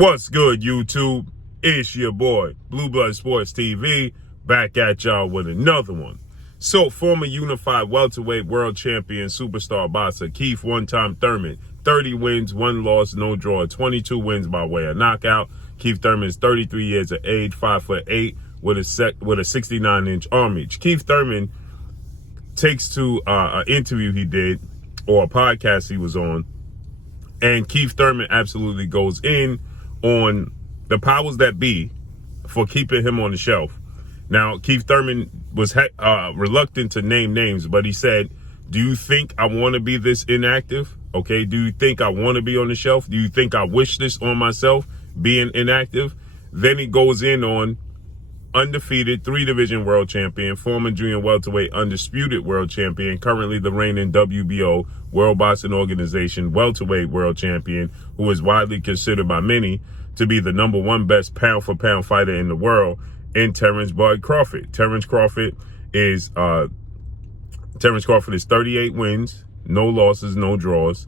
What's good, YouTube? It's your boy, Blue Blood Sports TV, back at y'all with another one. So, former unified welterweight world champion superstar boxer Keith one-time Thurman, 30 wins, 1 loss, no draw, 22 wins by way of knockout. Keith Thurman is 33 years of age, 5'8", with a 69-inch arm reach. Keith Thurman takes to an interview he did, or a podcast he was on, and Keith Thurman absolutely goes in on the powers that be for keeping him on the shelf. Now, Keith Thurman was reluctant to name names, but he said, do you think I want to be this inactive? Okay, do you think I want to be on the shelf? Do you think I wish this on myself, being inactive? Then he goes in on undefeated 3-division world champion, former junior welterweight undisputed world champion, currently the reigning WBO, World Boxing Organization welterweight world champion, who is widely considered by many to be the #1 best pound-for-pound fighter in the world, in Terence Crawford. Terence Crawford is 38 wins, no losses, no draws,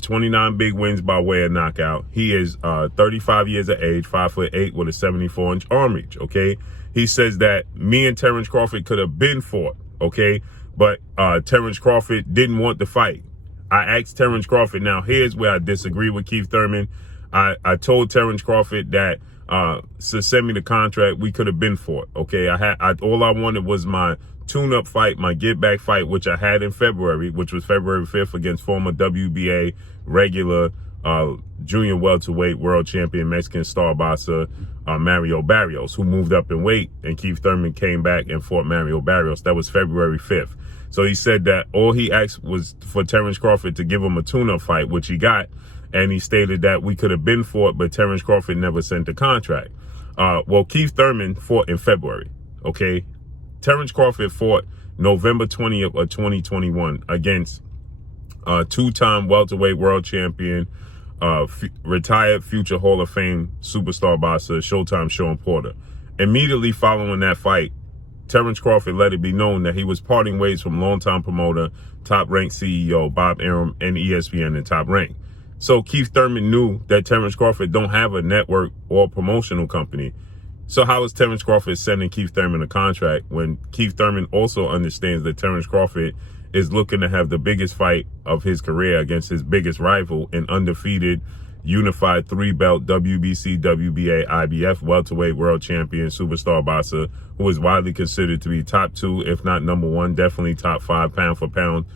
29 big wins by way of knockout. He is 35 years of age, 5'8", with a 74-inch arm reach, okay? He says that me and Terence Crawford could have been fought, okay? But Terence Crawford didn't want the fight. I asked Terence Crawford, now here's where I disagree with Keith Thurman. I told Terence Crawford that to send me the contract, we could have been fought, okay? All I wanted was my tune-up fight, my get-back fight, which I had in February, which was February 5th against former WBA regular junior welterweight world champion Mexican star boxer Mario Barrios, who moved up in weight, and Keith Thurman came back and fought Mario Barrios. That was February 5th. So he said that all he asked was for Terence Crawford to give him a tune-up fight, which he got, and he stated that we could have been fought, but Terence Crawford never sent the contract. Well, Keith Thurman fought in February, okay? Terence Crawford fought November 20th of 2021 against two-time welterweight world champion, retired future Hall of Fame superstar boxer, Showtime Sean Porter. Immediately following that fight, Terence Crawford let it be known that he was parting ways from longtime promoter, top-ranked CEO Bob Arum, and ESPN and Top Rank. So Keith Thurman knew that Terence Crawford don't have a network or promotional company. So how is Terence Crawford sending Keith Thurman a contract when Keith Thurman also understands that Terence Crawford is looking to have the biggest fight of his career against his biggest rival, an undefeated, unified 3-belt WBC, WBA, IBF welterweight world champion superstar boxer who is widely considered to be top 2, if not #1, definitely top 5 pound-for-pound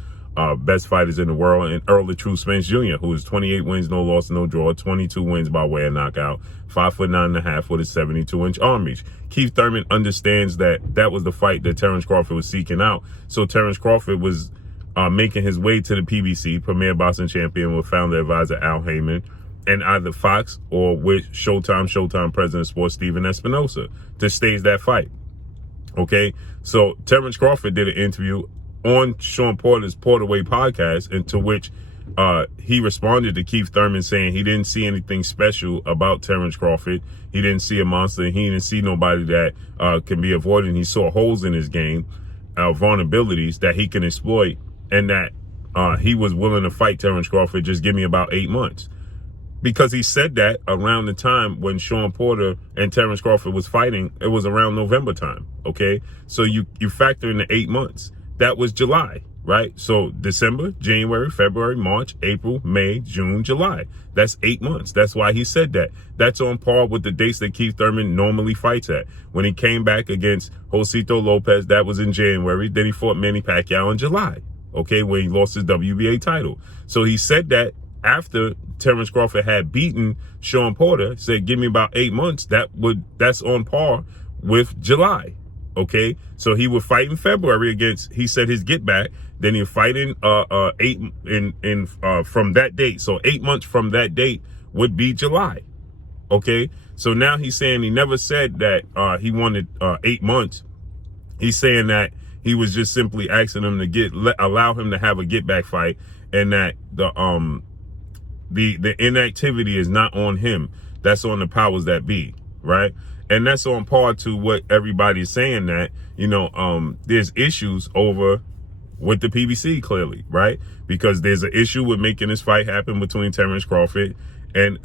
best fighters in the world, and Earl the True Spence Jr., who is 28 wins, no loss, no draw, 22 wins by way of knockout, 5'9.5" with a 72-inch arm reach. Keith Thurman understands that that was the fight that Terence Crawford was seeking out. So Terence Crawford was making his way to the PBC, Premier Boxing Champion, with founder advisor Al Heyman, and either Fox or with Showtime President of Sports Steven Espinosa to stage that fight. Okay, so Terence Crawford did an interview on Sean Porter's Porterweight podcast, into which he responded to Keith Thurman saying he didn't see anything special about Terence Crawford. He didn't see a monster. He didn't see nobody that can be avoided. He saw holes in his game, vulnerabilities that he can exploit, and that he was willing to fight Terence Crawford. Just give me about 8 months. Because he said that around the time when Sean Porter and Terence Crawford was fighting. It was around November time, okay? So you factor in the 8 months. That was July, right? So December, January, February, March, April, May, June, July. That's 8 months. That's why he said that. That's on par with the dates that Keith Thurman normally fights at. When he came back against Josito Lopez, that was in January. Then he fought Manny Pacquiao in July, okay, where he lost his WBA title. So he said that after Terence Crawford had beaten Sean Porter, said, give me about 8 months. That's on par with July. Okay, so he would fight in February against, he said, his get back. Then he'd fight in from that date. So 8 months from that date would be July. Okay, so now he's saying he never said that he wanted 8 months. He's saying that he was just simply asking him to allow him to have a get back fight, and that the inactivity is not on him. That's on the powers that be, right? And that's on par to what everybody's saying, that, there's issues over with the PBC, clearly, right? Because there's an issue with making this fight happen between Terence Crawford and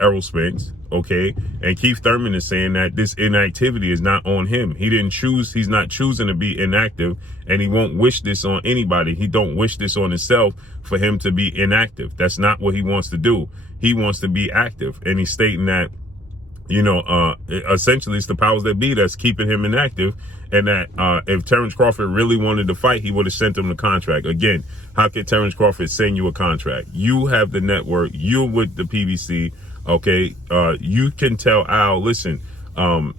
Errol Spence, okay? And Keith Thurman is saying that this inactivity is not on him. He didn't choose, he's not choosing to be inactive, and he won't wish this on anybody. He don't wish this on himself for him to be inactive. That's not what he wants to do. He wants to be active, and he's stating that, you know, essentially it's the powers that be that's keeping him inactive, and that if Terence Crawford really wanted to fight, he would have sent him the contract. Again, how could Terence Crawford send you a contract? You have the network, you're with the PBC, okay? You can tell Al, listen, I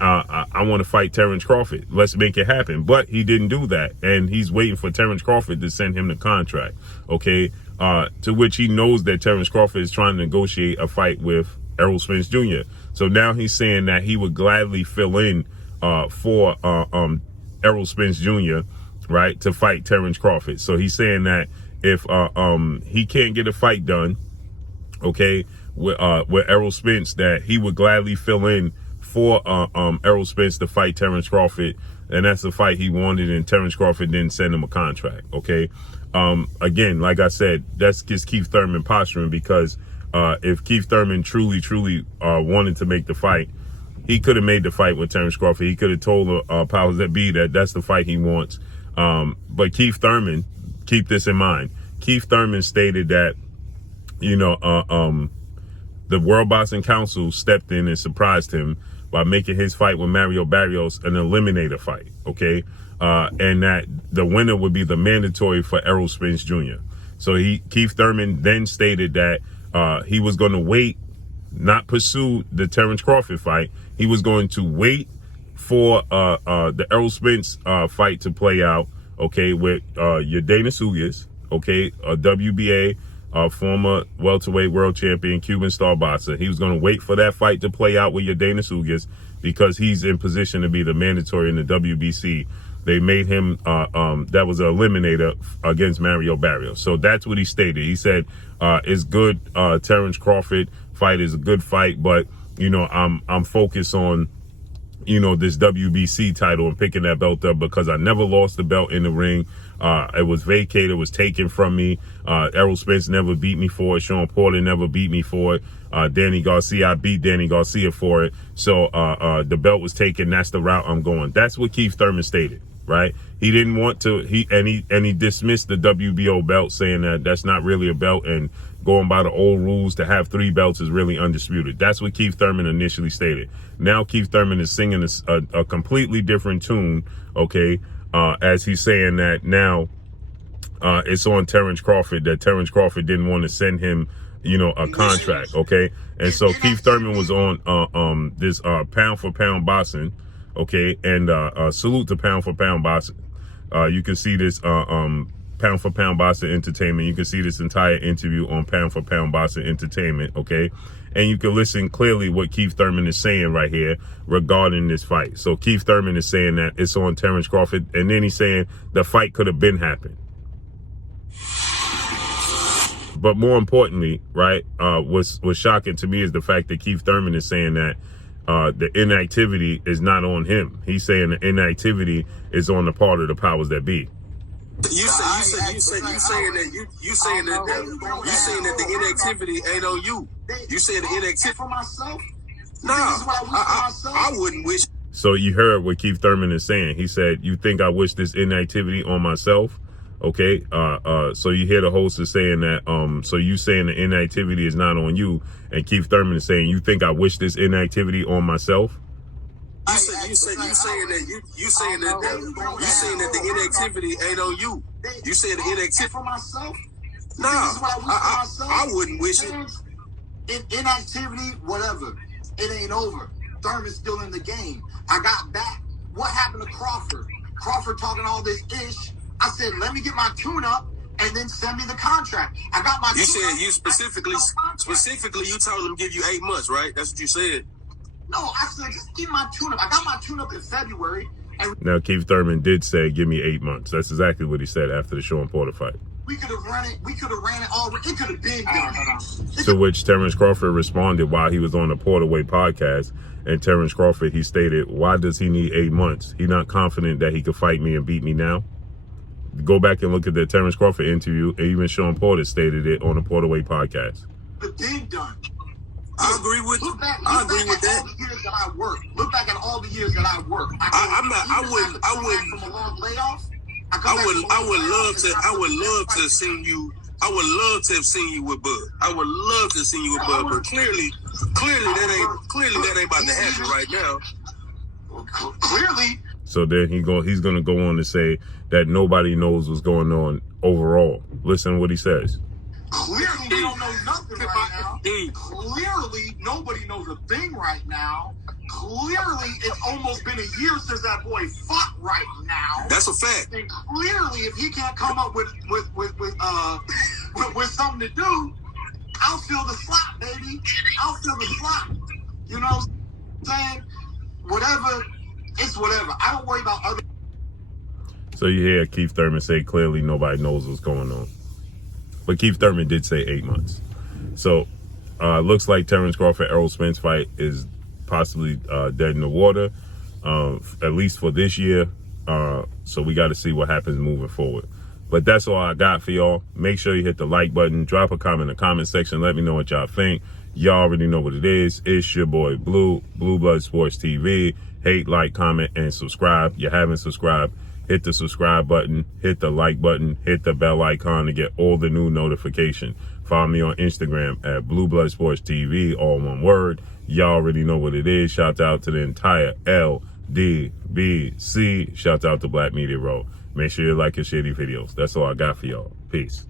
want to fight Terence Crawford. Let's make it happen. But he didn't do that, and he's waiting for Terence Crawford to send him the contract, okay? To which he knows that Terence Crawford is trying to negotiate a fight with Errol Spence Jr. So now he's saying that he would gladly fill in for Errol Spence Jr., right, to fight Terence Crawford. So he's saying that if he can't get a fight done, okay, with Errol Spence, that he would gladly fill in for Errol Spence to fight Terence Crawford, and that's the fight he wanted, and Terence Crawford didn't send him a contract, okay? Again, like I said, that's just Keith Thurman posturing, because if Keith Thurman truly wanted to make the fight, he could have made the fight with Terence Crawford. He could have told the powers that be that that's the fight he wants. But Keith Thurman, keep this in mind, Keith Thurman stated that, you know, the World Boxing Council stepped in and surprised him by making his fight with Mario Barrios an eliminator fight, okay? And that the winner would be the mandatory for Errol Spence Jr. So Keith Thurman then stated that he was going to wait, not pursue the Terence Crawford fight. He was going to wait for the Errol Spence fight to play out, okay, with Yordenis Ugas, okay, a WBA former welterweight world champion, Cuban star boxer. He was going to wait for that fight to play out with Yordenis Ugas because he's in position to be the mandatory in the WBC. They made him, that was an eliminator against Mario Barrios. So that's what he stated. He said, it's good, Terence Crawford fight is a good fight, but, you know, I'm focused on, you know, this WBC title and picking that belt up because I never lost the belt in the ring. It was vacated, it was taken from me. Errol Spence never beat me for it. Sean Porter never beat me for it. Danny Garcia, I beat Danny Garcia for it. So the belt was taken. That's the route I'm going. That's what Keith Thurman stated, right? He didn't want to, he dismissed the WBO belt, saying that that's not really a belt, and going by the old rules to have 3 belts is really undisputed. That's what Keith Thurman initially stated. Now Keith Thurman is singing a completely different tune, okay, as he's saying that now it's on Terence Crawford, that Terence Crawford didn't want to send him, you know, a contract, okay? And so Keith Thurman was on this pound for pound boxing, okay, and salute to pound for pound boxing. You can see this Pound for Pound Boxing Entertainment. You can see this entire interview on Pound for Pound Boxing Entertainment, okay? And you can listen clearly what Keith Thurman is saying right here regarding this fight. So Keith Thurman is saying that it's on Terence Crawford, and then he's saying the fight could have been happened. But more importantly, right, what's shocking to me is the fact that Keith Thurman is saying that the inactivity is not on him. He's saying the inactivity is on the part of the powers that be. You saying that the inactivity ain't on you. You saying the inactivity for myself? No, I wouldn't wish. So you heard what Keith Thurman is saying. He said, "You think I wish this inactivity on myself?" Okay. So you hear the host is saying that. So you saying the inactivity is not on you, and Keith Thurman is saying, "You think I wish this inactivity on myself?" You saying that the inactivity ain't on you. You saying the inactivity for myself? No, I wouldn't wish it. Inactivity, whatever. It ain't over. Thurman's still in the game. I got back. What happened to Crawford? Crawford talking all this ish. I said, let me get my tune up and then send me the contract. I got my. You said you specifically you told him to give you 8 months, right? That's what you said. No, I said just give my tune up. I got my tune up in February. Now Keith Thurman did say, "Give me 8 months." That's exactly what he said after the Sean Porter fight. We could have ran it all. It could have been done. To which Terence Crawford responded while he was on the WELTERWEIGHT podcast. And Terence Crawford, he stated, "Why does he need 8 months? He's not confident that he could fight me and beat me now." Go back and look at the Terence Crawford interview. And even Sean Porter stated it on the WELTERWEIGHT podcast. have been done. I agree with Look back, I agree with that. all the years that I worked. Look back at all the years that I worked. I wouldn't from a long layoff. I would love to have seen you. I would love to have seen you with Bud. I would love to have seen you with Bud, but clearly that ain't about to happen right now. Clearly. So then he's gonna go on to say that nobody knows what's going on overall. Listen to what he says. Clearly, we don't know nothing right now. Clearly, nobody knows a thing right now. Clearly, it's almost been a year since that boy fought right now. That's a fact. And clearly, if he can't come up with something to do, I'll feel the slot, baby. I'll feel the slot. You know what I'm saying? Whatever, it's whatever. I don't worry about other. So you hear Keith Thurman say clearly nobody knows what's going on. But Keith Thurman did say 8 months. So looks like Terence Crawford, Errol Spence fight is possibly dead in the water, at least for this year. So we got to see what happens moving forward. But that's all I got for y'all. Make sure you hit the like button. Drop a comment in the comment section. Let me know what y'all think. Y'all already know what it is. It's your boy Blue Blood Sports TV. Hate, like, comment, and subscribe. You haven't subscribed, hit the subscribe button, hit the like button, hit the bell icon to get all the new notification. Follow me on Instagram at Blue Blood Sports TV, all one word. Y'all already know what it is. Shout out to the entire LDBC. Shout out to Black Media Row. Make sure you like and share these videos. That's all I got for y'all. Peace.